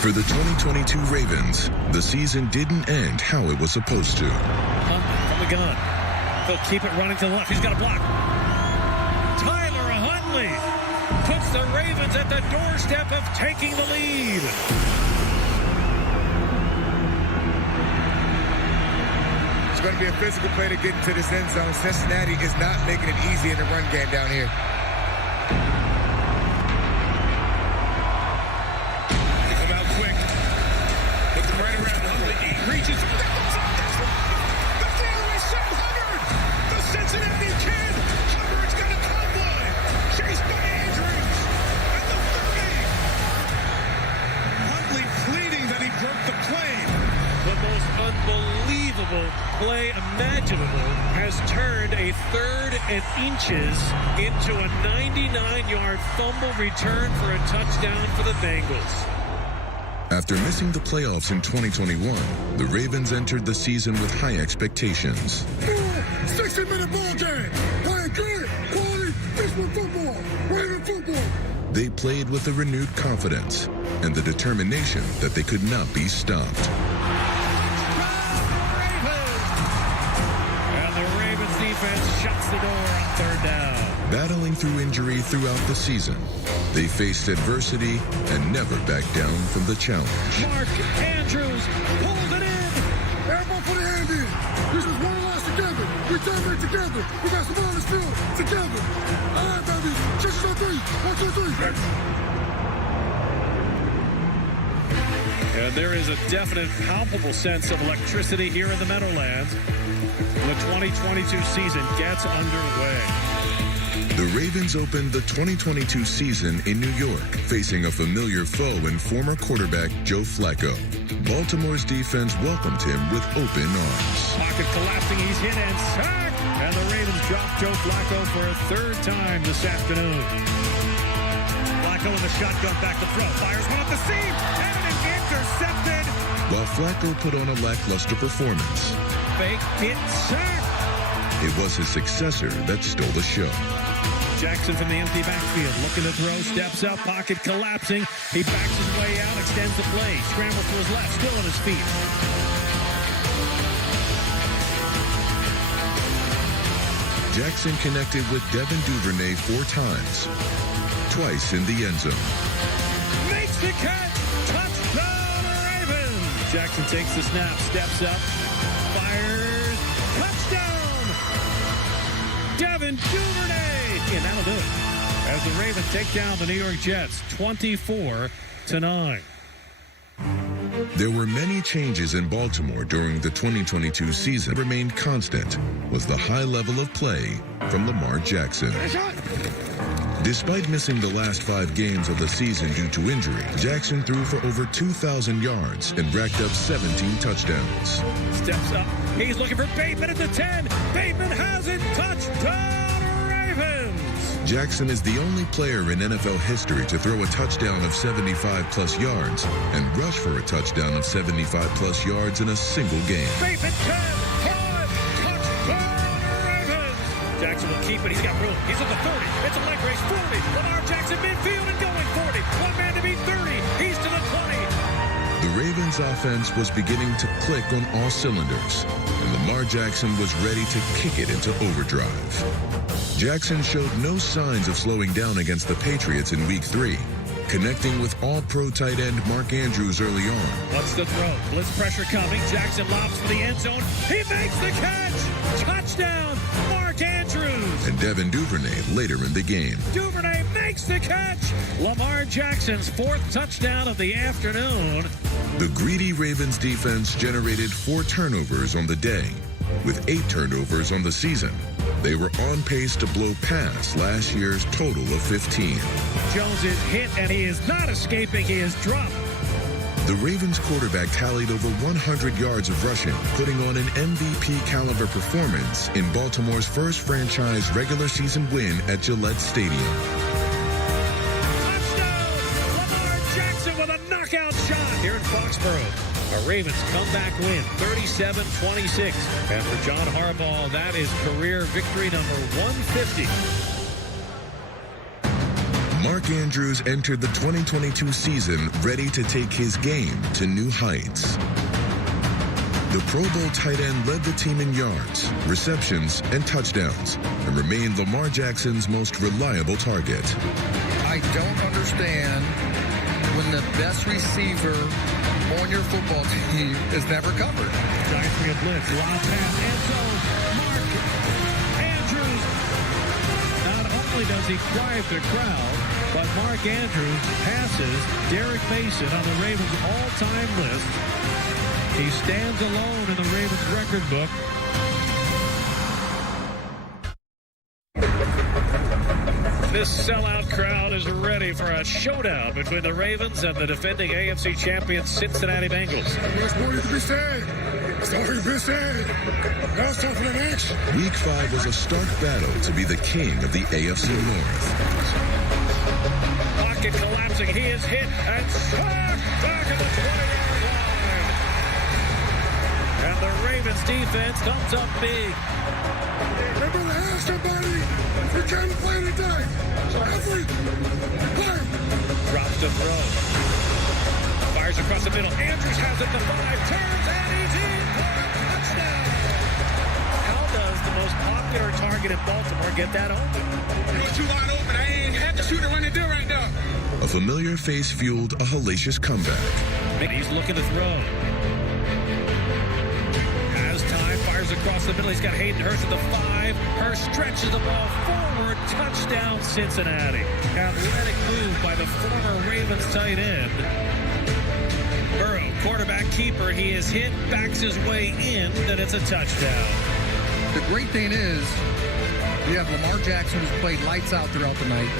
For the 2022 Ravens, the season didn't end how it was supposed to. From the gun. They'll keep it running to the left. He's got a block. Tyler Huntley puts the Ravens at the doorstep of taking the lead. It's going to be a physical play to get into this end zone. Cincinnati is not making it easy in the run game down here. They come out quick. Put them right around Huntley. He reaches. The fadeaway shot, Hubbard. The Cincinnati kid. Hubbard's got a convoy. Chased by Andrews. At the 30. Huntley pleading that he broke the play. The most unbelievable play imaginable has turned a 3rd and inches into a 99-yard fumble return for a touchdown for the Bengals. After missing the playoffs in 2021, the Ravens entered the season with high expectations. 60-minute ball game. Playing good, quality, baseball football, Raven football. They played with a renewed confidence and the determination that they could not be stopped. Defense shuts the door on 3rd down. Battling through injury throughout the season, they faced adversity and never backed down from the challenge. Mark Andrews pulled it in. Everybody put a hand in. This is one loss together. We dominate together. We got some on this field together. All right, baby. Just on 3. 1, 2, 3. And there is a definite, palpable sense of electricity here in the Meadowlands. The 2022 season gets underway. The Ravens opened the 2022 season in New York, facing a familiar foe in former quarterback Joe Flacco. Baltimore's defense welcomed him with open arms. Pocket collapsing, he's hit and sacked. And the Ravens drop Joe Flacco for a 3rd time this afternoon. Flacco in the shotgun, back to throw. Fires one at the seam, and intercepted. While Flacco put on a lackluster performance, Fake it, sack. it was his successor that stole the show. Jackson from the empty backfield, looking to throw, steps up, pocket collapsing. He backs his way out, extends the play, scrambles to his left, still on his feet. Jackson connected with Devin Duvernay 4 times, twice in the end zone. Makes the catch, touchdown Ravens. Jackson takes the snap, steps up, fires, touchdown! Devin Duvernay! And that'll do it. As the Ravens take down the New York Jets, 24-9. There were many changes in Baltimore during the 2022 season. What remained constant was the high level of play from Lamar Jackson. Despite missing the last 5 games of the season due to injury, Jackson threw for over 2,000 yards and racked up 17 touchdowns. Steps up. He's looking for Bateman at the 10. Bateman has it. Touchdown, Ravens. Jackson is the only player in NFL history to throw a touchdown of 75-plus yards and rush for a touchdown of 75-plus yards in a single game. Bateman 10, 5, touchdown, Ravens. Jackson will keep it. He's got room. He's at the 30. It's a leg race. 40. Lamar Jackson midfield and going 40. One man to beat 30. He's to the 20. The Ravens' offense was beginning to click on all cylinders, and Lamar Jackson was ready to kick it into overdrive. Jackson showed no signs of slowing down against the Patriots in Week 3, connecting with all-pro tight end Mark Andrews early on. What's the throw? Blitz pressure coming. Jackson lobs for the end zone. He makes the catch. Touchdown, Mark Andrews. And Devin Duvernay later in the game. Duvernay makes the catch. Lamar Jackson's 4th touchdown of the afternoon. The greedy Ravens defense generated 4 turnovers on the day, with 8 turnovers on the season. They were on pace to blow past last year's total of 15. Jones is hit, and he is not escaping. He is dropped. The Ravens quarterback tallied over 100 yards of rushing, putting on an MVP-caliber performance in Baltimore's first franchise regular season win at Gillette Stadium. Touchdown! Lamar Jackson with a knockout shot here in Foxborough. A Ravens comeback win, 37-26. And for John Harbaugh, that is career victory number 150. Mark Andrews entered the 2022 season ready to take his game to new heights. The Pro Bowl tight end led the team in yards, receptions, and touchdowns, and remained Lamar Jackson's most reliable target. I don't understand when the best receiver on your football team is never covered. Giants get blitz, long pass, end zone. Mark Andrews. Not only does he quiet the crowd, but Mark Andrews passes Derek Mason on the Ravens all-time list. He stands alone in the Ravens record book. This sellout crowd is ready for a showdown between the Ravens and the defending AFC champion Cincinnati Bengals. There's more to be said. It's already been said. Now it's time for the next. Week 5 was a stark battle to be the king of the AFC North. Pocket collapsing. He is hit and struck back at the 20-yard line. And the Ravens defense comes up big. Remember to ask somebody if you came to play today. Every play. Drops to throw. Fires across the middle. Andrews has it to 5. Turns and he's in for a touchdown. How does the most popular target in Baltimore get that open? It was too wide open. I ain't had to shoot it when they do right now. A familiar face fueled a hellacious comeback. He's looking to throw. Has time. Fires across the middle. He's got Hayden Hurst at the 5. Hurst stretches the ball forward. Touchdown, Cincinnati. Athletic move by the former Ravens tight end. Burrow, quarterback keeper. He is hit, backs his way in, and it's a touchdown. The great thing is, you have Lamar Jackson who's played lights out throughout the night.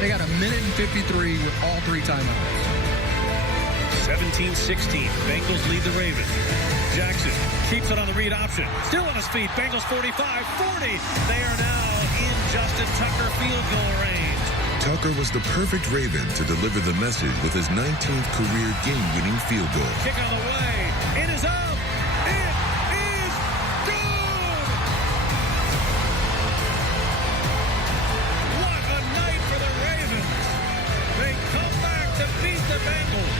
They got 1 minute and 53 with all 3 timeouts. 17-16. Bengals lead the Ravens. Jackson keeps it on the read option. Still on his feet. Bengals 45, 40. They are now in Justin Tucker field goal range. Tucker was the perfect Raven to deliver the message with his 19th career game-winning field goal. Kick on the way. It is up. It is good. What a night for the Ravens. They come back to beat the Bengals.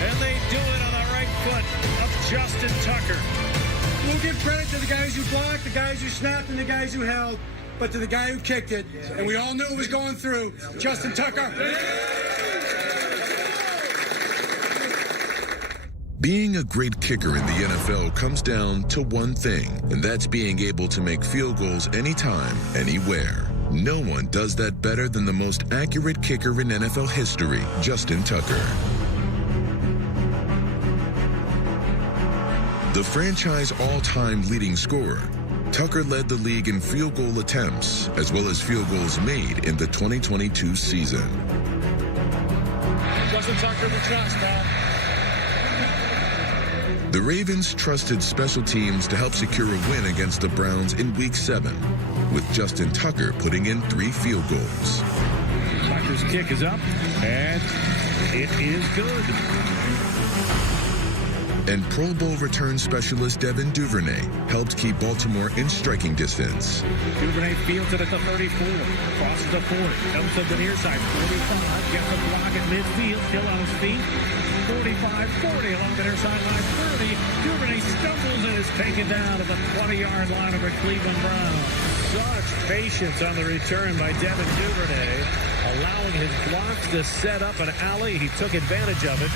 And they do it on the right foot of Justin Tucker. We'll give credit to the guys who blocked, the guys who snapped, and the guys who held. But to the guy who kicked it, and we all knew it was going through, Justin Tucker. Being a great kicker in the NFL comes down to one thing, and that's being able to make field goals anytime, anywhere. No one does that better than the most accurate kicker in NFL history, Justin Tucker. The franchise all-time leading scorer, Tucker led the league in field goal attempts as well as field goals made in the 2022 season. Justin Tucker the trust, man. The Ravens trusted special teams to help secure a win against the Browns in Week 7, with Justin Tucker putting in 3 field goals. Tucker's kick is up, and it is good. And Pro Bowl return specialist Devin Duvernay helped keep Baltimore in striking distance. Duvernay fields it at the 34, crosses the 40, comes to the near side, 45, gets a block at midfield, still on his feet, 45, 40 along the near sideline, 30, Duvernay stumbles and is taken down at the 20-yard line of the Cleveland Browns. Such patience on the return by Devin Duvernay, allowing his blocks to set up an alley. He took advantage of it.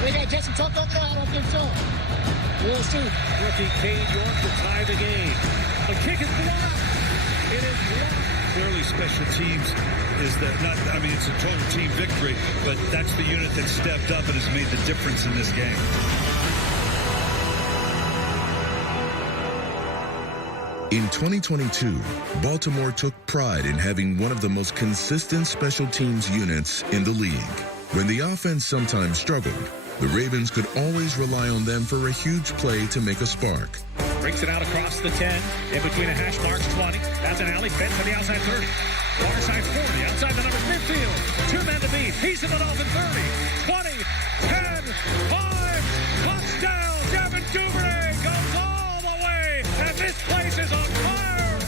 They got Justin Tucker over there. I don't think so. We'll see. Rookie Cade York to tie the game. The kick is blocked. It is blocked. Clearly special teams is that not, I mean, it's a total team victory, but that's the unit that stepped up and has made the difference in this game. In 2022, Baltimore took pride in having one of the most consistent special teams units in the league. When the offense sometimes struggled, the Ravens could always rely on them for a huge play to make a spark. Brings it out across the 10, in between a hash marks 20. That's an alley, fence on the outside 30. Far side 40, outside the numbers midfield. 2 men to beat, he's in the Dolphin 30, 20, 10, 5, touchdown! Devin Duvernay goes all the way, and this place is on fire!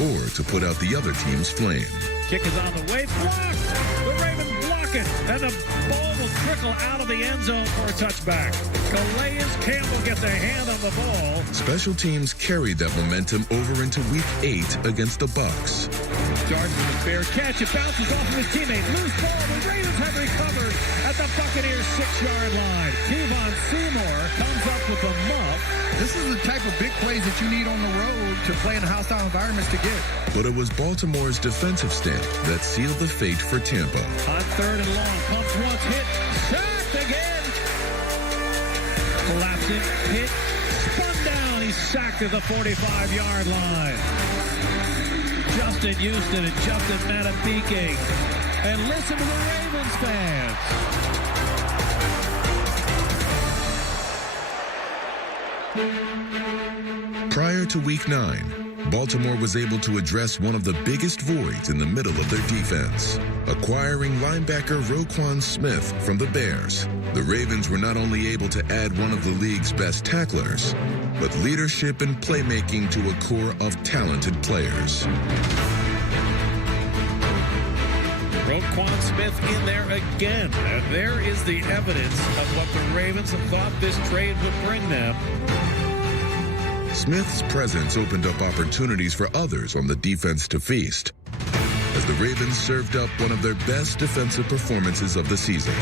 or to put out the other team's flame. Kick is on the way, blocked! The Ravens block it, and the ball will trickle out of the end zone for a touchback. Calais Campbell gets a hand on the ball. Special teams carried that momentum over into Week 8 against the Bucks. Jordan with a fair catch. It bounces off of his teammate. Loose ball. The Ravens have recovered at the Buccaneers' 6-yard line. Kevon Seymour comes up with a muff. This is the type of big plays that you need on the road to play in hostile environments to get. But it was Baltimore's defensive stand that sealed the fate for Tampa. On 3rd and long. Pumps once, hit, sacked again. Collapsing, hit, spun down. He's sacked at the 45-yard line. Justin Houston and Justin Matabike. And listen to the Ravens fans. Prior to Week 9, Baltimore was able to address one of the biggest voids in the middle of their defense, acquiring linebacker Roquan Smith from the Bears. The Ravens were not only able to add one of the league's best tacklers, but leadership and playmaking to a core of talented players. Roquan Smith in there again. And there is the evidence of what the Ravens have thought this trade would bring them. Smith's presence opened up opportunities for others on the defense to feast, as the Ravens served up one of their best defensive performances of the season.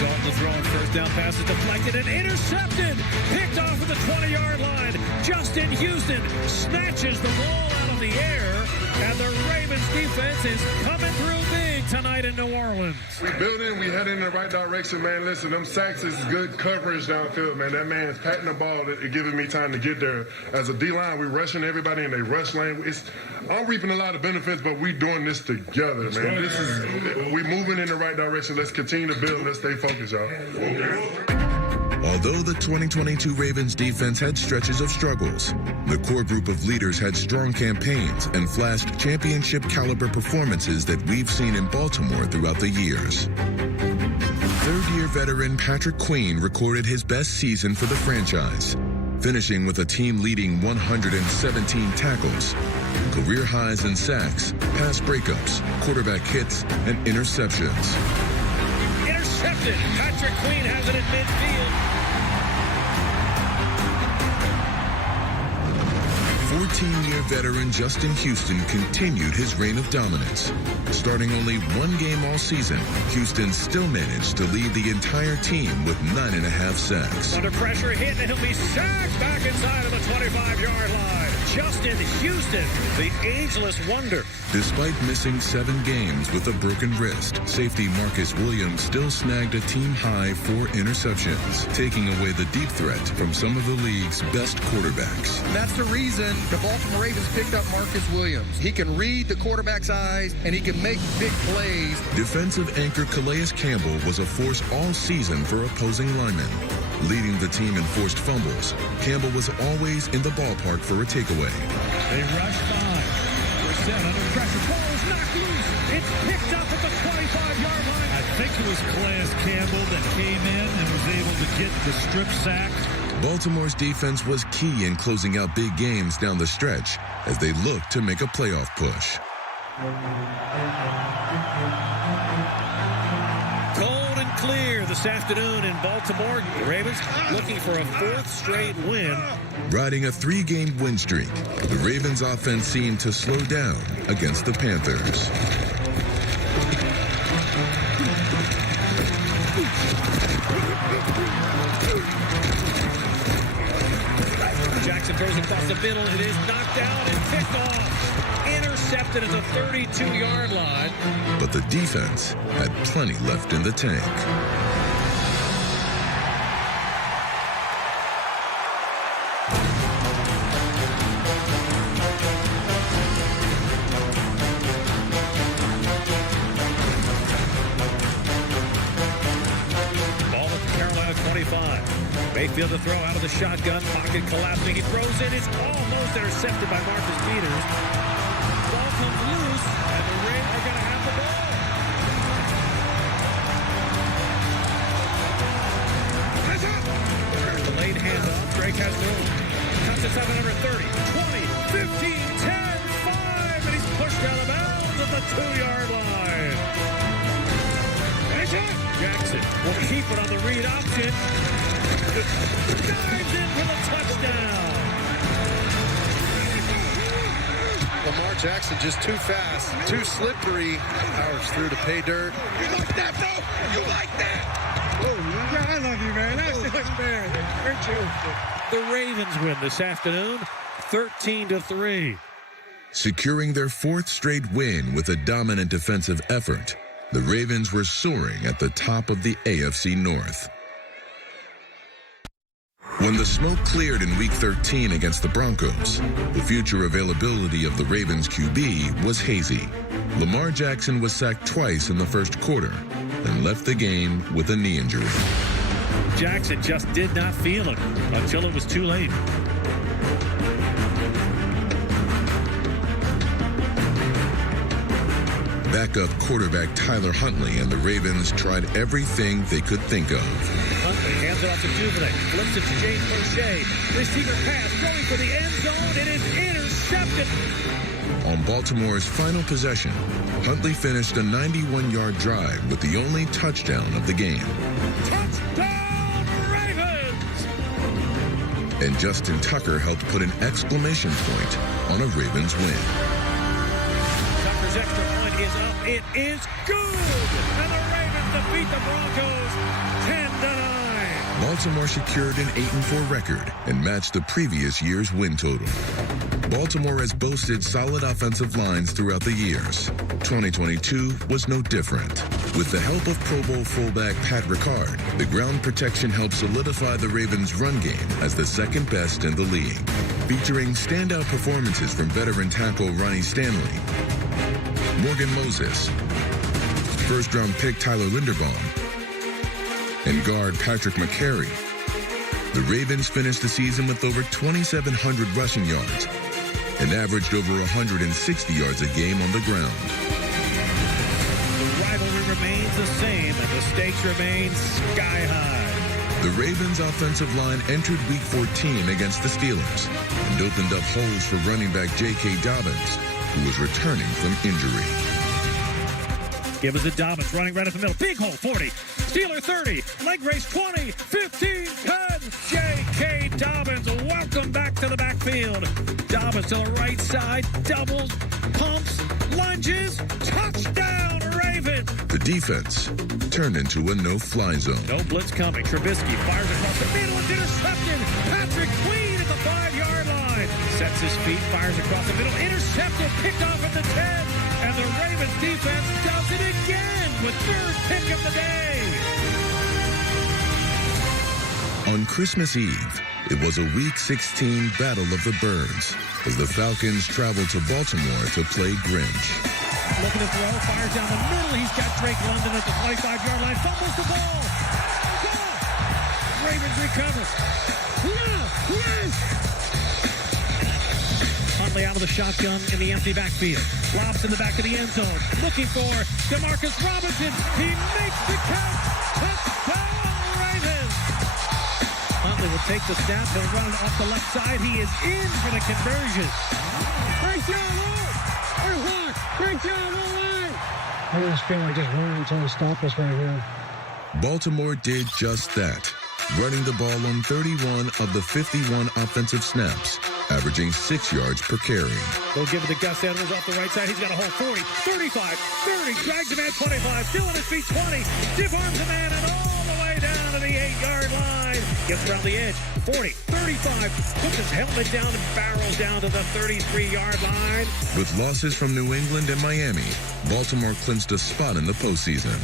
Dalton throwing first down passes deflected and intercepted. Picked off at the 20-yard line. Justin Houston snatches the ball out of the air, and the Ravens defense is coming through big tonight in New Orleans. We building, we heading in the right direction, man. Listen, them sacks is good coverage downfield, man. That man's patting the ball, it giving me time to get there. As a D-line, we rushing everybody in their rush lane. I'm reaping a lot of benefits, but we doing this together, man. We moving in the right direction. Let's continue to build and let's stay focused, y'all. Although the 2022 Ravens defense had stretches of struggles, the core group of leaders had strong campaigns and flashed championship-caliber performances that we've seen in Baltimore throughout the years. Third-year veteran Patrick Queen recorded his best season for the franchise, finishing with a team-leading 117 tackles, career highs in sacks, pass breakups, quarterback hits, and interceptions. Intercepted. Patrick Queen has it at midfield. 14-year veteran Justin Houston continued his reign of dominance. Starting only one game all season, Houston still managed to lead the entire team with 9.5 sacks. Under pressure, hit, and he'll be sacked back inside of the 25-yard line. Justin Houston, the ageless wonder. Despite missing 7 games with a broken wrist, safety Marcus Williams still snagged a team-high 4 interceptions, taking away the deep threat from some of the league's best quarterbacks. That's the reason the Baltimore Ravens picked up Marcus Williams. He can read the quarterback's eyes, and he can make big plays. Defensive anchor Calais Campbell was a force all season for opposing linemen. Leading the team in forced fumbles, Campbell was always in the ballpark for a takeaway. They rush 5. We're set under pressure. Ball is knocked loose. It's picked up at the 25-yard line. I think it was Calais Campbell that came in and was able to get the strip sack. Baltimore's defense was key in closing out big games down the stretch as they looked to make a playoff push. Cold and clear this afternoon in Baltimore. The Ravens looking for a 4th straight win. Riding a 3-game win streak, the Ravens offense seemed to slow down against the Panthers. Jackson throws across the middle. It is knocked down and picked off. Intercepted at the 32-yard line. But the defense had plenty left in the tank. Ball at the Carolina 25. Mayfield to throw out of the shotgun. Pocket collapsing. He throws in. It's almost intercepted by Marcus Peters. Ball comes loose, and the Ravens are going to have the ball. Delayed handoff. Drake has room. Cuts it up at number 30, 20, 15, 10, 5, and he's pushed out of bounds at the 2-yard line. Jackson will keep it on the read option. Dives in for the touchdown. Lamar Jackson just too fast, too slippery. Powers through to pay dirt. You like that, bro? You like that? Oh, I love you, man. That's fair. The Ravens win this afternoon, 13-3. Securing their 4th straight win with a dominant defensive effort, the Ravens were soaring at the top of the AFC North. When the smoke cleared in Week 13 against the Broncos, the future availability of the Ravens QB was hazy. Lamar Jackson was sacked twice in the first quarter and left the game with a knee injury. Jackson just did not feel it until it was too late. Backup quarterback Tyler Huntley and the Ravens tried everything they could think of. Huntley hands it off to Duvernay, flips it to James O'Shea. Receiver pass, going for the end zone. It is intercepted. On Baltimore's final possession, Huntley finished a 91-yard drive with the only touchdown of the game. Touchdown, Ravens! And Justin Tucker helped put an exclamation point on a Ravens win. Tucker's extra point is up. It is good! And the Ravens defeat the Broncos 10-9. Baltimore secured an 8-4 record and matched the previous year's win total. Baltimore has boasted solid offensive lines throughout the years. 2022 was no different. With the help of Pro Bowl fullback Pat Ricard, the ground protection helped solidify the Ravens' run game as the second best in the league. Featuring standout performances from veteran tackle Ronnie Stanley, Morgan Moses, first-round pick Tyler Linderbaum, and guard Patrick McCary. The Ravens finished the season with over 2,700 rushing yards and averaged over 160 yards a game on the ground. The rivalry remains the same, and the stakes remain sky high. The Ravens' offensive line entered Week 14 against the Steelers and opened up holes for running back J.K. Dobbins, who was returning from injury. Give us a Dobbins running right up the middle. Big hole, 40. Steeler 30. Leg race 20. 15. 10. J.K. Dobbins. Welcome back to the backfield. Dobbins to the right side. Doubles. Pumps. Lunges. Touchdown, Ravens. The defense turned into a no-fly zone. No blitz coming. Trubisky fires across the middle. It's intercepted. Patrick Queen at the 5-yard line. Sets his feet. Fires across the middle. Intercepted. Picked off at the 10. And the Ravens defense does it again with third pick of the day. On Christmas Eve, it was a Week 16 Battle of the Birds as the Falcons traveled to Baltimore to play Grinch. Looking to throw, fires down the middle. He's got Drake London at the 25-yard line. Fumbles the ball. Ravens recover. Huntley out of the shotgun in the empty backfield. Lobs in the back of the end zone. Looking for DeMarcus Robinson. He makes the catch. Touchdown, Ravens. Huntley will take the snap. He'll run off the left side. He is in for the conversion. Great job, Lord. Great job, all right. I just feel like just running until they stop us right here. Baltimore did just that, running the ball on 31 of the 51 offensive snaps, averaging 6 yards per carry. They'll give it to Gus Edwards off the right side. He's got a hole 40, 35, 30, drags him at 25, still on his feet 20, stiff arms a man and all the way down to the 8-yard line. Gets around the edge, 40, 35, puts his helmet down and barrels down to the 33-yard line. With losses from New England and Miami, Baltimore clinched a spot in the postseason.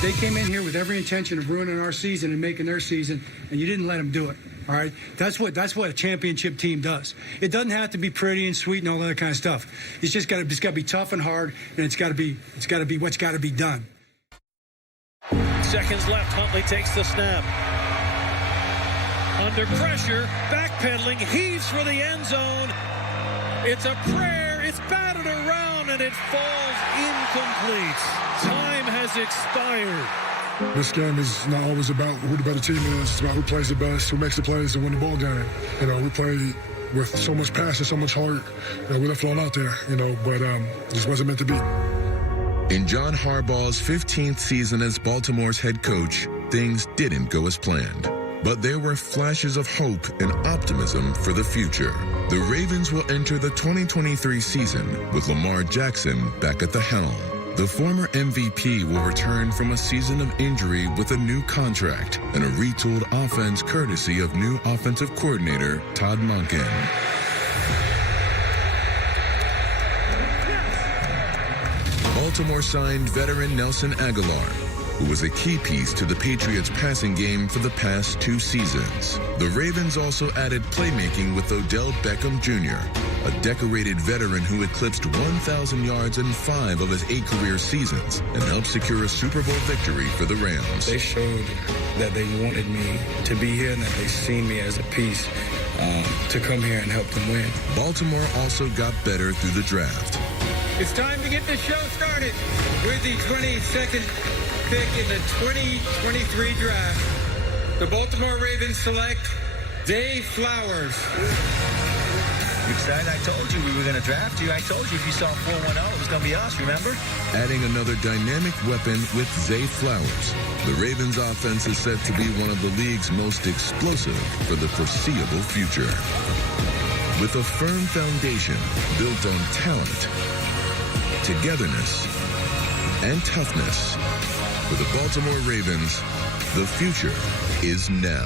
They came in here with every intention of ruining our season and making their season, and you didn't let them do it. All right, that's what a championship team does. It doesn't have to be pretty and sweet and all that kind of stuff. It's just got to be tough and hard, and it's got to be what's got to be done. Seconds left. Huntley takes the snap. Under pressure, backpedaling, heaves for the end zone. It's a prayer. It's batted around, and it falls incomplete. Time has expired. This game is not always about who the better team is. It's about who plays the best, who makes the plays to win the ball game. You know, we play with so much passion, so much heart. You know, we left it all out there, you know, but it just wasn't meant to be. In John Harbaugh's 15th season as Baltimore's head coach, things didn't go as planned. But there were flashes of hope and optimism for the future. The Ravens will enter the 2023 season with Lamar Jackson back at the helm. The former MVP will return from a season of injury with a new contract and a retooled offense courtesy of new offensive coordinator Todd Monken. Baltimore signed veteran Nelson Aguilar, who was a key piece to the Patriots' passing game for the past 2 seasons. The Ravens also added playmaking with Odell Beckham Jr., a decorated veteran who eclipsed 1,000 yards in 5 of his 8 career seasons and helped secure a Super Bowl victory for the Rams. They showed that they wanted me to be here and that they seen me as a piece to come here and help them win. Baltimore also got better through the draft. It's time to get the show started with the 22nd pick in the 2023 draft. The Baltimore Ravens select Zay Flowers. You excited? I told you we were going to draft you. I told you if you saw 410, it was going to be us, remember? Adding another dynamic weapon with Zay Flowers, the Ravens offense is set to be one of the league's most explosive for the foreseeable future. With a firm foundation built on talent, togetherness, and toughness, for the Baltimore Ravens, the future is now.